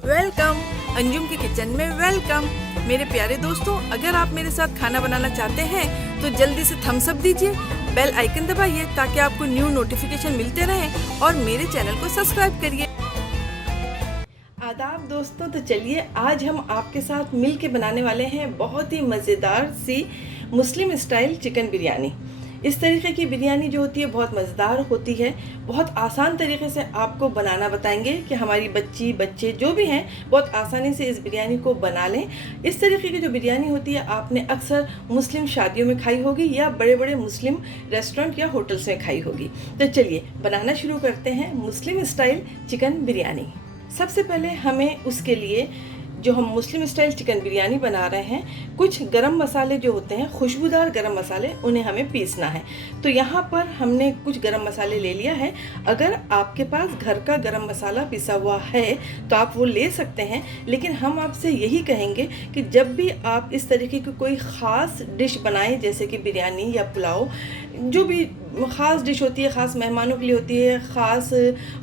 Welcome Anjum के kitchen में welcome. मेरे प्यारे दोस्तों, अगर आप मेरे साथ खाना बनाना चाहते हैं तो जल्दी से थम्स अप दीजिए, बेल आइकन दबाइए ताकि आपको न्यू नोटिफिकेशन मिलते रहें और मेरे चैनल को सब्सक्राइब करिए। आदाब दोस्तों, तो चलिए आज हम आपके साथ मिल के बनाने वाले हैं बहुत ही मज़ेदार सी मुस्लिम स्टाइल चिकन बिरयानी। इस तरीके की बिरयानी जो होती है बहुत मज़ेदार होती है। बहुत आसान तरीके से आपको बनाना बताएंगे कि हमारी बच्चे जो भी हैं बहुत आसानी से इस बिरयानी को बना लें। इस तरीके की जो बिरयानी होती है आपने अक्सर मुस्लिम शादियों में खाई होगी या बड़े बड़े मुस्लिम रेस्टोरेंट या होटल्स में खाई होगी। तो चलिए बनाना शुरू करते हैं मुस्लिम स्टाइल चिकन बिरयानी। सबसे पहले हमें उसके लिए जो हम मुस्लिम स्टाइल चिकन बिरयानी बना रहे हैं, कुछ गरम मसाले जो होते हैं खुशबूदार गरम मसाले, उन्हें हमें पीसना है। तो यहाँ पर हमने कुछ गरम मसाले ले लिया है। अगर आपके पास घर का गरम मसाला पिसा हुआ है तो आप वो ले सकते हैं, लेकिन हम आपसे यही कहेंगे कि जब भी आप इस तरीके की कोई ख़ास डिश बनाएं, जैसे कि बिरयानी या पुलाव, जो भी ख़ास डिश होती है, ख़ास मेहमानों के लिए होती है, ख़ास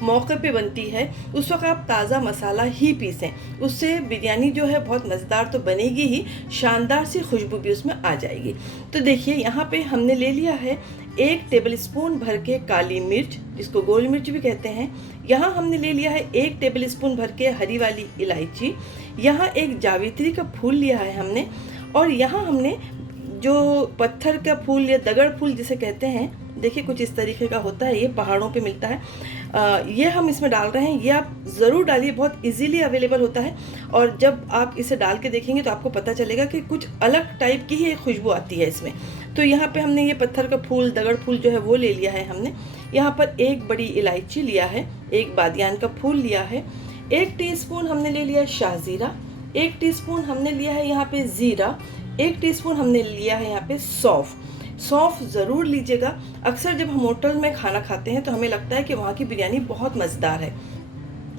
मौके पे बनती है, उस वक्त आप ताज़ा मसाला ही पीसें। उससे बिरयानी जो है बहुत मज़ेदार तो बनेगी ही, शानदार सी खुशबू भी उसमें आ जाएगी। तो देखिए यहाँ पे हमने ले लिया है 1 टेबल स्पून भर के काली मिर्च, जिसको गोल मिर्च भी कहते हैं। यहाँ हमने ले लिया है 1 टेबल स्पून भर के हरी वाली इलायची। यहाँ एक जावित्री का फूल लिया है हमने, और यहाँ हमने जो पत्थर का फूल या दगड़ फूल जिसे कहते हैं, देखिए कुछ इस तरीके का होता है, ये पहाड़ों पे मिलता है। ये हम इसमें डाल रहे हैं। ये आप ज़रूर डालिए, बहुत इजीली अवेलेबल होता है, और जब आप इसे डाल के देखेंगे तो आपको पता चलेगा कि कुछ अलग टाइप की ही एक खुशबू आती है इसमें। तो यहाँ पे हमने ये पत्थर का फूल, दगड़ फूल जो है वो ले लिया है हमने। यहाँ पर 1 बड़ी इलायची लिया है, 1 बादियान का फूल लिया है, 1 टीस्पून हमने ले लिया शाहज़ीरा, 1 टीस्पून हमने लिया है यहाँ पे ज़ीरा, 1 टीस्पून हमने लिया है यहाँ पे सौंफ। सौंफ ज़रूर लीजिएगा। अक्सर जब हम होटल में खाना खाते हैं तो हमें लगता है कि वहाँ की बिरयानी बहुत मज़ेदार है,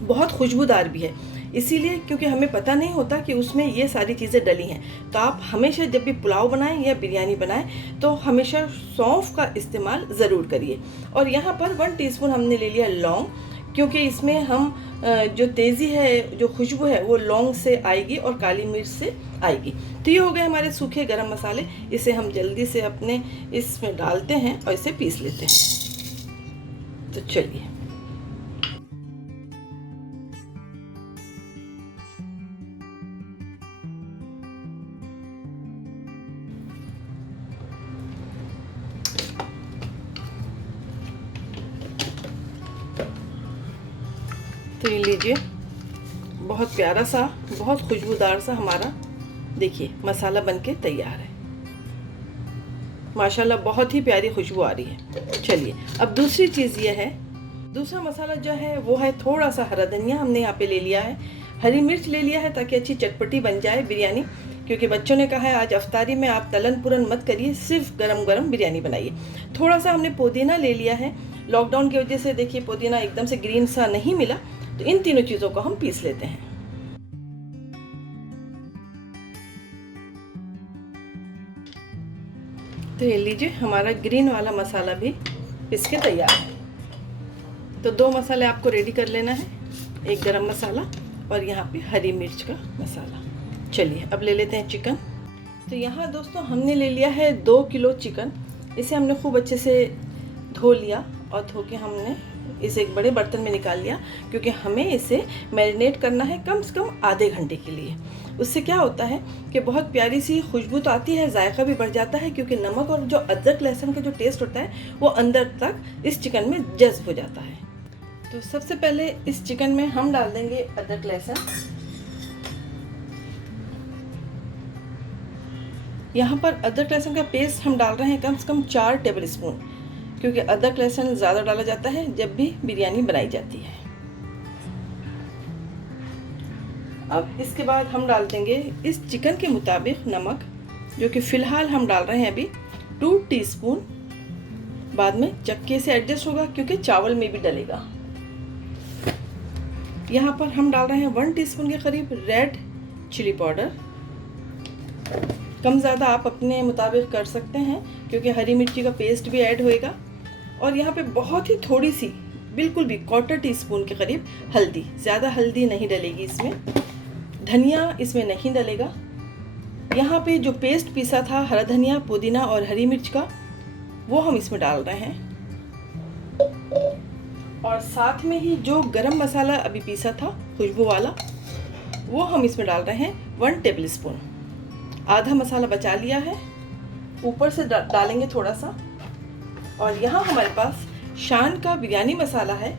बहुत खुशबूदार भी है, इसीलिए क्योंकि हमें पता नहीं होता कि उसमें ये सारी चीज़ें डली हैं। तो आप हमेशा जब भी पुलाव बनाएं या बिरयानी बनाएं तो हमेशा सौंफ का इस्तेमाल ज़रूर करिए। और यहाँ पर 1 टीस्पून हमने ले लिया लौंग, क्योंकि इसमें हम जो तेज़ी है, जो खुशबू है वो लौंग से आएगी और काली मिर्च से आएगी। तो ये हो गए हमारे सूखे गरम मसाले। इसे हम जल्दी से अपने इसमें डालते हैं और इसे पीस लेते हैं। तो चलिए तो ये लीजिए, बहुत प्यारा सा, बहुत खुशबूदार सा हमारा देखिए मसाला बनके तैयार है। माशाल्लाह बहुत ही प्यारी खुशबू आ रही है। चलिए अब दूसरी चीज़ ये है, दूसरा मसाला जो है वो है थोड़ा सा हरा धनिया हमने यहाँ पे ले लिया है, हरी मिर्च ले लिया है ताकि अच्छी चटपटी बन जाए बिरयानी। क्योंकि बच्चों ने कहा है आज अफ्तारी में आप तलन पुरन मत करिए, सिर्फ गरम गरम बिरयानी बनाइए। थोड़ा सा हमने पुदीना ले लिया है। लॉकडाउन की वजह से देखिए पुदीना एकदम से ग्रीन सा नहीं मिला, तो इन तीनों चीज़ों को हम पीस लेते हैं। तो ये लीजिए हमारा ग्रीन वाला मसाला भी पीस के तैयार है। तो 2 मसाले आपको रेडी कर लेना है, 1 गरम मसाला और यहाँ पे हरी मिर्च का मसाला। चलिए अब ले लेते हैं चिकन। तो यहाँ दोस्तों हमने ले लिया है 2 किलो चिकन। इसे हमने खूब अच्छे से धो लिया और धो के हमने इसे एक बड़े बर्तन में निकाल लिया, क्योंकि हमें इसे मैरिनेट करना है कम से कम आधे घंटे के लिए। उससे क्या होता है कि बहुत प्यारी सी खुशबू तो आती है, जायका भी बढ़ जाता है, क्योंकि नमक और जो अदरक लहसुन का जो टेस्ट होता है वो अंदर तक इस चिकन में जज्ब हो जाता है। तो सबसे पहले इस चिकन में हम डाल देंगे अदरक लहसुन। यहाँ पर अदरक लहसुन का पेस्ट हम डाल रहे हैं कम से कम 4 टेबल स्पून, क्योंकि अदरक लहसुन ज़्यादा डाला जाता है जब भी बिरयानी बनाई जाती है। अब इसके बाद हम डाल देंगे इस चिकन के मुताबिक नमक, जो कि फ़िलहाल हम डाल रहे हैं अभी 2 टीस्पून। बाद में चक्के से एडजस्ट होगा क्योंकि चावल में भी डलेगा। यहाँ पर हम डाल रहे हैं 1 टीस्पून के करीब रेड चिली पाउडर। कम ज़्यादा आप अपने मुताबिक कर सकते हैं, क्योंकि हरी मिर्ची का पेस्ट भी ऐड होएगा। और यहाँ पे बहुत ही थोड़ी सी, बिल्कुल भी 1/4 टीस्पून के करीब हल्दी, ज़्यादा हल्दी नहीं डलेगी इसमें। धनिया इसमें नहीं डलेगा। यहाँ पे जो पेस्ट पीसा था हरा धनिया, पुदीना और हरी मिर्च का, वो हम इसमें डाल रहे हैं। और साथ में ही जो गरम मसाला अभी पीसा था खुशबू वाला, वो हम इसमें डाल रहे हैं 1 टेबलस्पून। आधा मसाला बचा लिया है, ऊपर से डालेंगे थोड़ा सा। और यहाँ हमारे पास शान का बिरयानी मसाला है,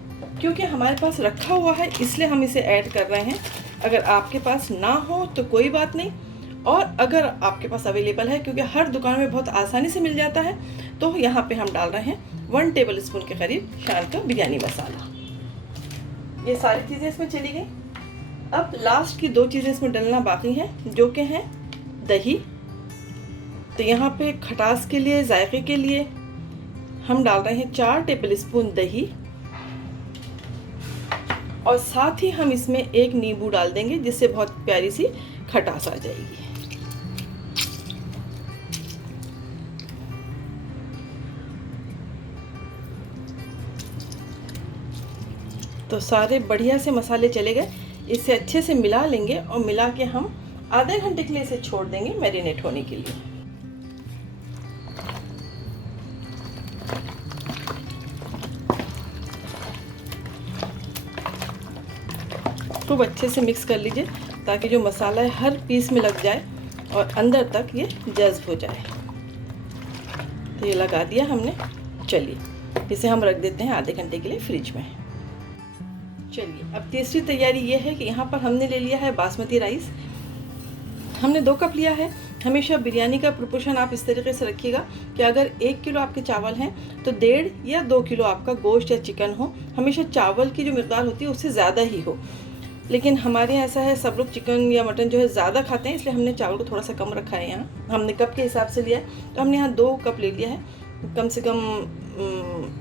क्योंकि हमारे पास रखा हुआ है इसलिए हम इसे ऐड कर रहे हैं। अगर आपके पास ना हो तो कोई बात नहीं, और अगर आपके पास अवेलेबल है, क्योंकि हर दुकान में बहुत आसानी से मिल जाता है, तो यहाँ पे हम डाल रहे हैं 1 टेबलस्पून के करीब शान का बिरयानी मसाला। ये सारी चीज़ें इसमें चली गई। अब लास्ट की 2 चीज़ें इसमें डलना बाकी हैं, जो कि हैं दही। तो यहाँ पे खटास के लिए, जायके के लिए हम डाल रहे हैं 4 टेबलस्पून दही, और साथ ही हम इसमें 1 नींबू डाल देंगे, जिससे बहुत प्यारी सी खटास आ जाएगी। तो सारे बढ़िया से मसाले चले गए, इसे अच्छे से मिला लेंगे और मिला के हम आधे घंटे के लिए इसे छोड़ देंगे मैरिनेट होने के लिए। खूब अच्छे से मिक्स कर लीजिए, ताकि जो मसाला है हर पीस में लग जाए और अंदर तक ये जज्ब हो जाए। तो ये लगा दिया हमने। चलिए इसे हम रख देते हैं आधे घंटे के लिए फ्रिज में। चलिए अब तीसरी तैयारी ये है कि यहाँ पर हमने ले लिया है बासमती राइस। हमने 2 कप लिया है। हमेशा बिरयानी का प्रोपोर्शन आप इस तरीके से रखिएगा कि अगर 1 किलो आपके चावल हैं तो 1.5 या 2 किलो आपका गोश्त या चिकन हो। हमेशा चावल की जो मिकदार होती है उससे ज़्यादा ही हो, लेकिन हमारे यहाँ ऐसा है सब लोग चिकन या मटन जो है ज़्यादा खाते हैं, इसलिए हमने चावल को थोड़ा सा कम रखा है। यहाँ हमने कप के हिसाब से लिया है, तो हमने यहाँ 2 कप ले लिया है, कम से कम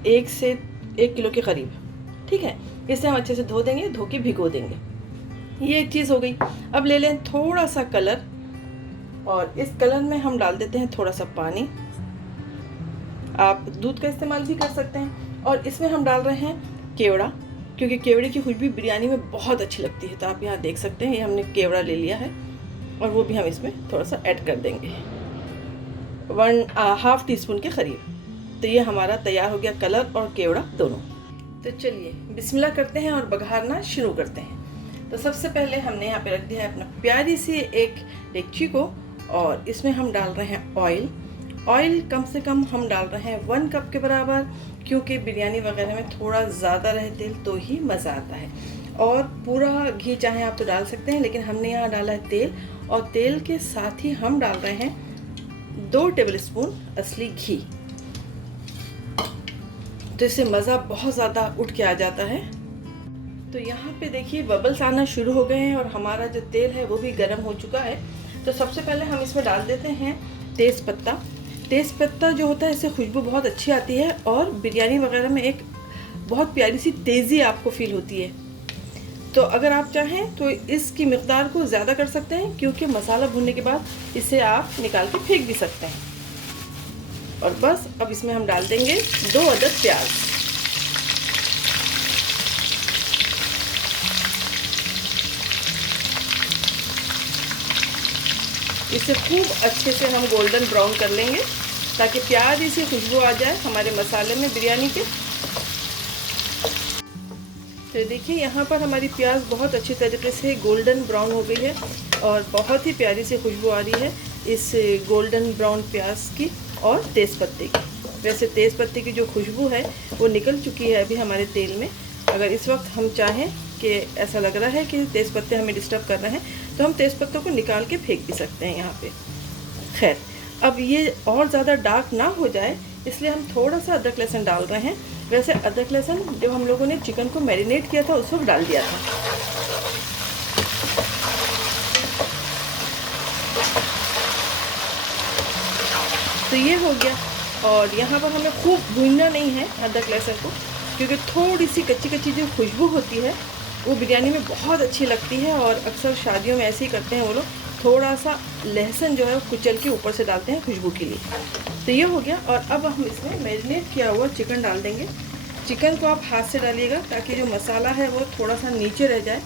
1 से 1 किलो के करीब। ठीक है, इसे हम अच्छे से धो देंगे, धो के भिगो देंगे। ये एक चीज़ हो गई। अब ले लें थोड़ा सा कलर, और इस कलर में हम डाल देते हैं थोड़ा सा पानी। आप दूध का इस्तेमाल भी कर सकते हैं। और इसमें हम डाल रहे हैं केवड़ा, क्योंकि केवड़े की खुशबू बिरयानी में बहुत अच्छी लगती है। तो आप यहाँ देख सकते हैं, ये हमने केवड़ा ले लिया है, और वो भी हम इसमें थोड़ा सा ऐड कर देंगे, 1/2 टीस्पून के करीब। तो ये हमारा तैयार हो गया, कलर और केवड़ा दोनों। तो चलिए बिस्मिल्लाह करते हैं और बघारना शुरू करते हैं। तो सबसे पहले हमने यहाँ पे रख दिया है अपना प्यारी सी एक डेगची को, और इसमें हम डाल रहे हैं ऑयल। ऑयल कम से कम हम डाल रहे हैं 1 कप के बराबर, क्योंकि बिरयानी वगैरह में थोड़ा ज़्यादा रहे तेल तो ही मज़ा आता है। और पूरा घी चाहे आप तो डाल सकते हैं, लेकिन हमने यहाँ डाला है तेल, और तेल के साथ ही हम डाल रहे हैं 2 टेबलस्पून असली घी। तो इससे मज़ा बहुत ज़्यादा उठ के आ जाता है। तो यहाँ पे देखिए बबल्स आना शुरू हो गए हैं, और हमारा जो तेल है वो भी गर्म हो चुका है। तो सबसे पहले हम इसमें डाल देते हैं तेज़पत्ता। तेज़पत्ता जो होता है इससे खुशबू बहुत अच्छी आती है, और बिरयानी वगैरह में एक बहुत प्यारी सी तेज़ी आपको फील होती है। तो अगर आप चाहें तो इसकी मिक़दार को ज़्यादा कर सकते हैं, क्योंकि मसाला भूनने के बाद इसे आप निकाल के फेंक भी सकते हैं। और बस अब इसमें हम डाल देंगे 2 अदद प्याज। इसे खूब अच्छे से हम गोल्डन ब्राउन कर लेंगे, ताकि प्याज इसी खुशबू आ जाए हमारे मसाले में बिरयानी के। तो देखिए यहाँ पर हमारी प्याज बहुत अच्छी तरीके से गोल्डन ब्राउन हो गई है, और बहुत ही प्यारी सी खुशबू आ रही है इस गोल्डन ब्राउन प्याज की और तेज़पत्ते की। वैसे तेज़पत्ते की जो खुशबू है वो निकल चुकी है अभी हमारे तेल में। अगर इस वक्त हम चाहें कि ऐसा लग रहा है कि तेज़पत्ते हमें डिस्टर्ब कर रहे हैं, तो हम तेज़पत्तों को निकाल के फेंक भी सकते हैं यहाँ पे। खैर, अब ये और ज़्यादा डार्क ना हो जाए, इसलिए हम थोड़ा सा अदरक लहसुन डाल रहे हैं। वैसे अदरक लहसुन जब हम लोगों ने चिकन को मैरिनेट किया था उस वक्त डाल दिया था। तो ये हो गया। और यहाँ पर हमें खूब भूनना नहीं है अदरक लहसुन को, क्योंकि थोड़ी सी कच्ची कच्ची जो खुशबू होती है वो बिरयानी में बहुत अच्छी लगती है। और अक्सर शादियों में ऐसे ही करते हैं वो लोग, थोड़ा सा लहसुन जो है वो कुचल के ऊपर से डालते हैं खुशबू के लिए। तो ये हो गया। और अब हम इसमें मैरिनेट किया हुआ चिकन डाल देंगे। चिकन को आप हाथ से डालिएगा ताकि जो मसाला है वो थोड़ा सा नीचे रह जाए।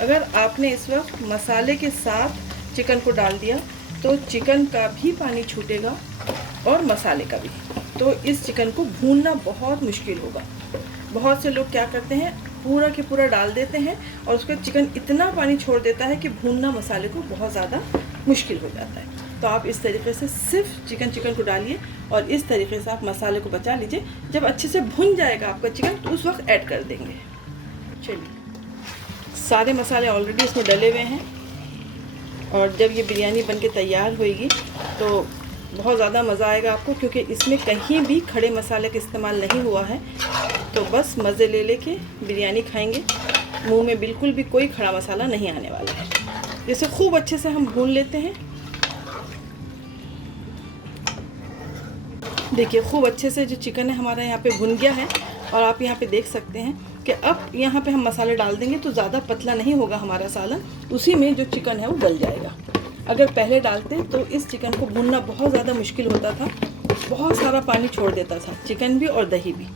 अगर आपने इस वक्त मसाले के साथ चिकन को डाल दिया तो चिकन का भी पानी छूटेगा और मसाले का भी, तो इस चिकन को भूनना बहुत मुश्किल होगा। बहुत से लोग क्या करते हैं, पूरा के पूरा डाल देते हैं और उसका चिकन इतना पानी छोड़ देता है कि भूनना मसाले को बहुत ज़्यादा मुश्किल हो जाता है। तो आप इस तरीके से सिर्फ चिकन को डालिए और इस तरीके से आप मसाले को बचा लीजिए। जब अच्छे से भुन जाएगा आपका चिकन तो उस वक्त ऐड कर देंगे। चलिए, सारे मसाले ऑलरेडी इसमें डले हुए हैं और जब ये बिरयानी बनके तैयार होएगी तो बहुत ज़्यादा मज़ा आएगा आपको, क्योंकि इसमें कहीं भी खड़े मसाले का इस्तेमाल नहीं हुआ है। तो बस मज़े ले लेके बिरयानी खाएंगे, मुंह में बिल्कुल भी कोई खड़ा मसाला नहीं आने वाला है। इसे खूब अच्छे से हम भून लेते हैं। देखिए, खूब अच्छे से जो चिकन है हमारा यहाँ पे भुन गया है और आप यहाँ पे देख सकते हैं कि अब यहाँ पे हम मसाले डाल देंगे तो ज़्यादा पतला नहीं होगा हमारा सालन, उसी में जो चिकन है वो गल जाएगा। अगर पहले डालते तो इस चिकन को भूनना बहुत ज़्यादा मुश्किल होता था, बहुत सारा पानी छोड़ देता था चिकन भी और दही भी।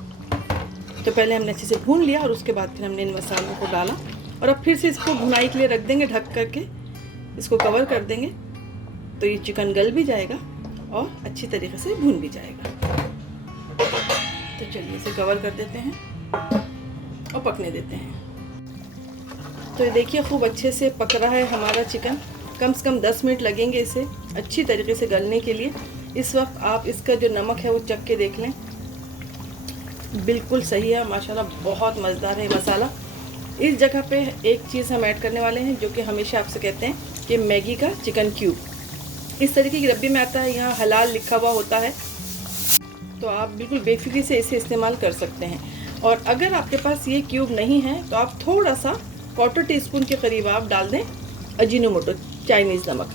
तो पहले हमने अच्छे से भून लिया और उसके बाद फिर हमने इन मसालों को डाला और अब फिर से इसको भुनाई के लिए रख देंगे, ढक करके इसको कवर कर देंगे तो ये चिकन गल भी जाएगा और अच्छी तरीके से भून भी जाएगा। तो चलिए इसे कवर कर देते हैं और पकने देते हैं। तो ये देखिए, खूब अच्छे से पक रहा है हमारा चिकन। कम से कम 10 मिनट लगेंगे इसे अच्छी तरीके से गलने के लिए। इस वक्त आप इसका जो नमक है वो चख के देख लें, बिल्कुल सही है माशाल्लाह, बहुत मज़ेदार है मसाला। इस जगह पे एक चीज़ हम ऐड करने वाले हैं जो कि हमेशा आपसे कहते हैं कि मैगी का चिकन क्यूब इस तरीके की डब्बी में आता है, यहाँ हलाल लिखा हुआ होता है, तो आप बिल्कुल बेफिक्री से इसे इस्तेमाल कर सकते हैं। और अगर आपके पास ये क्यूब नहीं है तो आप थोड़ा सा 1/4 टीस्पून के करीब आप डाल दें अजीनोमोटो, चाइनीज़ नमक।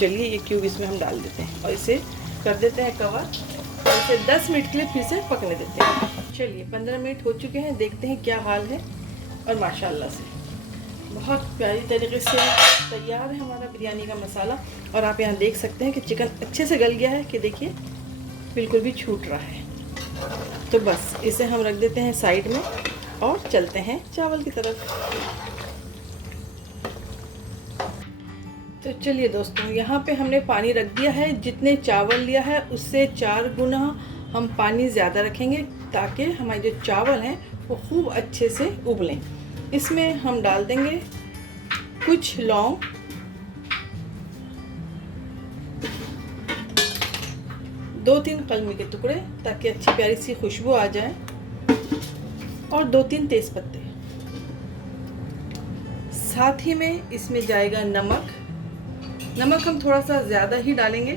चलिए ये क्यूब इसमें हम डाल देते हैं और इसे कर देते हैं कवर और इसे 10 मिनट के लिए फिर से पकने देते हैं। चलिए 15 मिनट हो चुके हैं, देखते हैं क्या हाल है। और माशाल्लाह से बहुत प्यारी तरीके से तैयार है हमारा बिरयानी का मसाला। और आप यहाँ देख सकते हैं कि चिकन अच्छे से गल गया है, कि देखिए बिल्कुल भी छूट रहा है। तो बस इसे हम रख देते हैं साइड में और चलते हैं चावल की तरफ। तो चलिए दोस्तों, यहाँ पे हमने पानी रख दिया है। जितने चावल लिया है उससे 4 गुना हम पानी ज़्यादा रखेंगे ताकि हमारे जो चावल हैं वो खूब अच्छे से उबलें। इसमें हम डाल देंगे कुछ लौंग, 2-3 कलमी के टुकड़े ताकि अच्छी प्यारी सी खुशबू आ जाए, और 2-3 तेज पत्ते। साथ ही में इसमें जाएगा नमक। नमक हम थोड़ा सा ज़्यादा ही डालेंगे,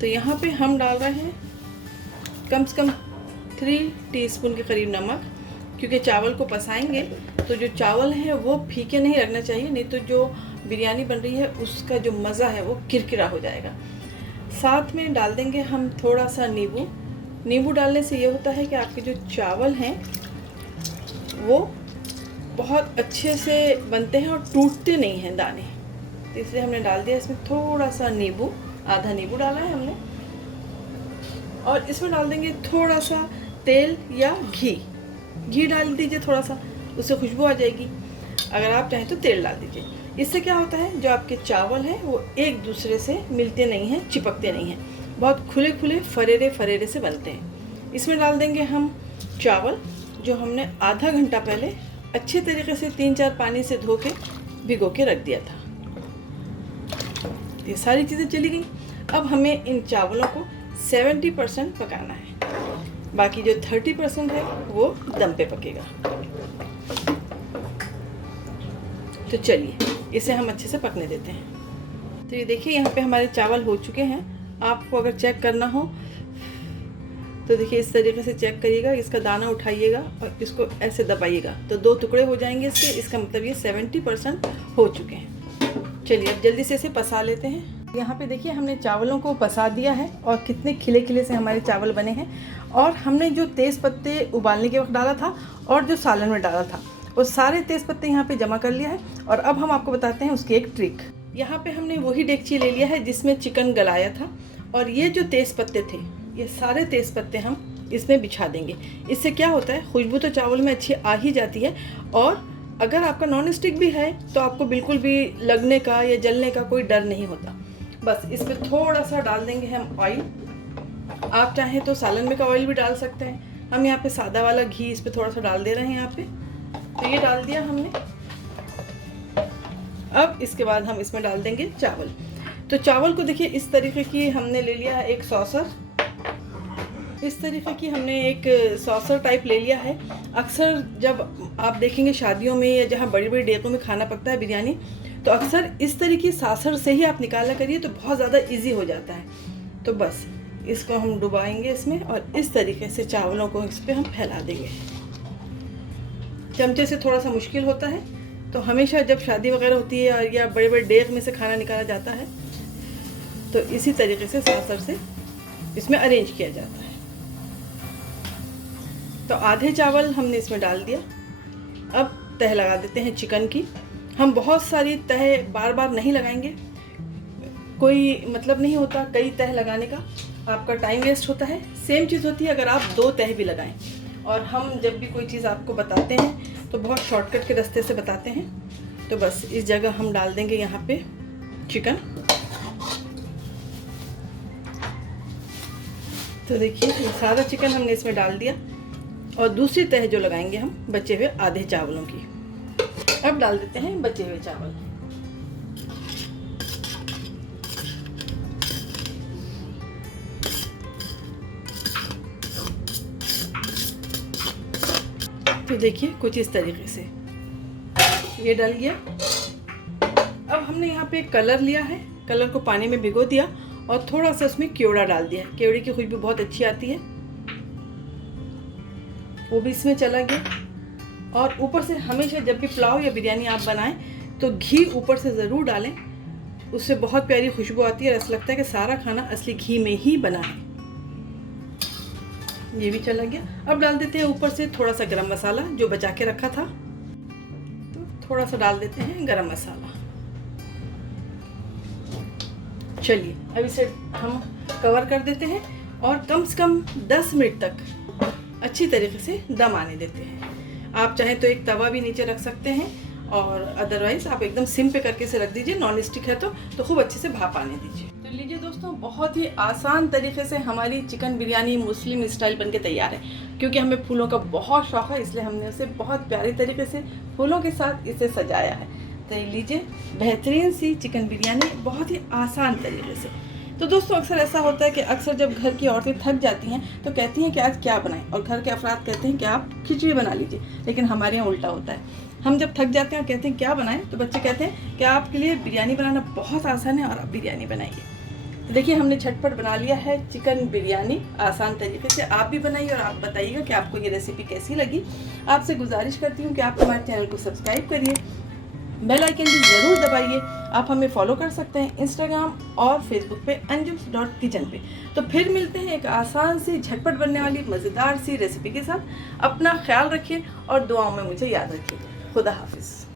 तो यहाँ पे हम डाल रहे हैं कम से कम 3 टीस्पून के करीब नमक, क्योंकि चावल को पसाएंगे तो जो चावल हैं वो फीके नहीं रखना चाहिए, नहीं तो जो बिरयानी बन रही है उसका जो मज़ा है वो किरकिरा हो जाएगा। साथ में डाल देंगे हम थोड़ा सा नींबू। नींबू डालने से ये होता है कि आपके जो चावल हैं वो बहुत अच्छे से बनते हैं और टूटते नहीं हैं दाने, तो इसलिए हमने डाल दिया इसमें थोड़ा सा नींबू, आधा नींबू डाला है हमने। और इसमें डाल देंगे थोड़ा सा तेल या घी डाल दीजिए थोड़ा सा, उससे खुशबू आ जाएगी। अगर आप चाहें तो तेल डाल दीजिए। इससे क्या होता है, जो आपके चावल हैं वो एक दूसरे से मिलते नहीं हैं, चिपकते नहीं हैं, बहुत खुले खुले फरेरे से बनते हैं। इसमें डाल देंगे हम चावल जो हमने आधा घंटा पहले अच्छे तरीके से 3-4 पानी से धो के भिगो के रख दिया था। ये सारी चीज़ें चली गई। अब हमें इन चावलों को 70% पकाना है, बाकी जो 30% है वो दम पे पकेगा। तो चलिए इसे हम अच्छे से पकने देते हैं। तो ये देखिए, यहाँ पे हमारे चावल हो चुके हैं। आपको अगर चेक करना हो तो देखिए इस तरीके से चेक करिएगा, इसका दाना उठाइएगा और इसको ऐसे दबाइएगा तो 2 टुकड़े हो जाएंगे इसके। इसका मतलब ये 70% हो चुके हैं। चलिए अब जल्दी से इसे पसा लेते हैं। यहाँ पे देखिए हमने चावलों को पसा दिया है और कितने खिले खिले से हमारे चावल बने हैं। और हमने जो तेज़ पत्ते उबालने के वक्त डाला था और जो सालन में डाला था वो सारे तेज़ पत्ते यहाँ पे जमा कर लिया है। और अब हम आपको बताते हैं उसकी एक ट्रिक। यहाँ पे हमने वही डेगची ले लिया है जिसमें चिकन गलाया था, और ये जो तेज़ पत्ते थे ये सारे तेज़ पत्ते हम इसमें बिछा देंगे। इससे क्या होता है, खुशबू तो चावल में अच्छी आ ही जाती है, और अगर आपका नॉन स्टिक भी है तो आपको बिल्कुल भी लगने का या जलने का कोई डर नहीं होता। बस इसमें थोड़ा सा डाल देंगे हम ऑयल। आप चाहें तो सालन में का ऑयल भी डाल सकते हैं। हम यहाँ पे सादा वाला घी इस पर थोड़ा सा डाल दे रहे हैं यहाँ पे। तो ये डाल दिया हमने। अब इसके बाद हम इसमें डाल देंगे चावल। तो चावल को देखिए इस तरीके की हमने ले लिया है एक सॉसर, इस तरीके की हमने एक सॉसर टाइप ले लिया है। अक्सर जब आप देखेंगे शादियों में या जहाँ बड़ी बड़ी डेगों में खाना पकता है बिरयानी, तो अक्सर इस तरीके सासर से ही आप निकाला करिए तो बहुत ज़्यादा इजी हो जाता है। तो बस इसको हम डुबाएंगे इसमें और इस तरीके से चावलों को इस पर हम फैला देंगे। चमचे से थोड़ा सा मुश्किल होता है, तो हमेशा जब शादी वगैरह होती है या बड़े बड़े डेग में से खाना निकाला जाता है तो इसी तरीके से सासर से इसमें अरेंज किया जाता है। तो आधे चावल हमने इसमें डाल दिया। अब तह लगा देते हैं चिकन की। हम बहुत सारी तह बार बार नहीं लगाएंगे, कोई मतलब नहीं होता कई तह लगाने का, आपका टाइम वेस्ट होता है। सेम चीज़ होती है अगर आप 2 तह भी लगाएं। और हम जब भी कोई चीज़ आपको बताते हैं तो बहुत शॉर्टकट के रास्ते से बताते हैं। तो बस इस जगह हम डाल देंगे यहाँ पे चिकन। तो देखिए ये सारा चिकन हमने इसमें डाल दिया और दूसरी तह जो लगाएंगे हम बचे हुए आधे चावलों की। अब डाल देते हैं बचे हुए चावल। तो देखिए कुछ इस तरीके से ये डल गया। अब हमने यहाँ पे कलर लिया है, कलर को पानी में भिगो दिया और थोड़ा सा उसमें केवड़ा डाल दिया। केवड़े की खुशबू बहुत अच्छी आती है, वो भी इसमें चला गया। और ऊपर से हमेशा जब भी पुलाव या बिरयानी आप बनाएं तो घी ऊपर से ज़रूर डालें, उससे बहुत प्यारी खुशबू आती है और ऐसा लगता है कि सारा खाना असली घी में ही बना है। ये भी चला गया। अब डाल देते हैं ऊपर से थोड़ा सा गरम मसाला जो बचा के रखा था, तो थोड़ा सा डाल देते हैं गरम मसाला। चलिए अब इसे हम कवर कर देते हैं और कम से कम 10 मिनट तक अच्छी तरीके से दम आने देते हैं। आप चाहें तो एक तवा भी नीचे रख सकते हैं और अदरवाइज आप एकदम सिम पे करके से रख दीजिए। नॉन स्टिक है तो खूब अच्छे से भाप आने दीजिए। तो लीजिए दोस्तों, बहुत ही आसान तरीके से हमारी चिकन बिरयानी मुस्लिम स्टाइल बनके तैयार है। क्योंकि हमें फूलों का बहुत शौक है, इसलिए हमने उसे बहुत प्यारे तरीके से फूलों के साथ इसे सजाया है। तो लीजिए बेहतरीन सी चिकन बिरयानी बहुत ही आसान तरीके से। तो दोस्तों अक्सर ऐसा होता है कि अक्सर जब घर की औरतें थक जाती हैं तो कहती हैं कि आज क्या बनाएं, और घर के अफराद कहते हैं कि आप खिचड़ी बना लीजिए। लेकिन हमारे यहाँ उल्टा होता है, हम जब थक जाते हैं और कहते हैं क्या बनाएं, तो बच्चे कहते हैं कि आपके लिए बिरयानी बनाना बहुत आसान है और आप बिरयानी बनाइए। तो देखिए हमने झटपट बना लिया है चिकन बिरयानी आसान तरीके से। आप भी बनाइए और आप बताइएगा कि आपको ये रेसिपी कैसी लगी। आपसे गुजारिश करती हूँ कि आप हमारे चैनल को सब्सक्राइब करिए, बेल आइकन भी ज़रूर दबाइए। आप हमें फॉलो कर सकते हैं इंस्टाग्राम और फेसबुक पे अंजुस.किचन पे। तो फिर मिलते हैं एक आसान सी झटपट बनने वाली मज़ेदार सी रेसिपी के साथ। अपना ख्याल रखिए और दुआओं में मुझे याद रखिए। खुदा हाफिज़।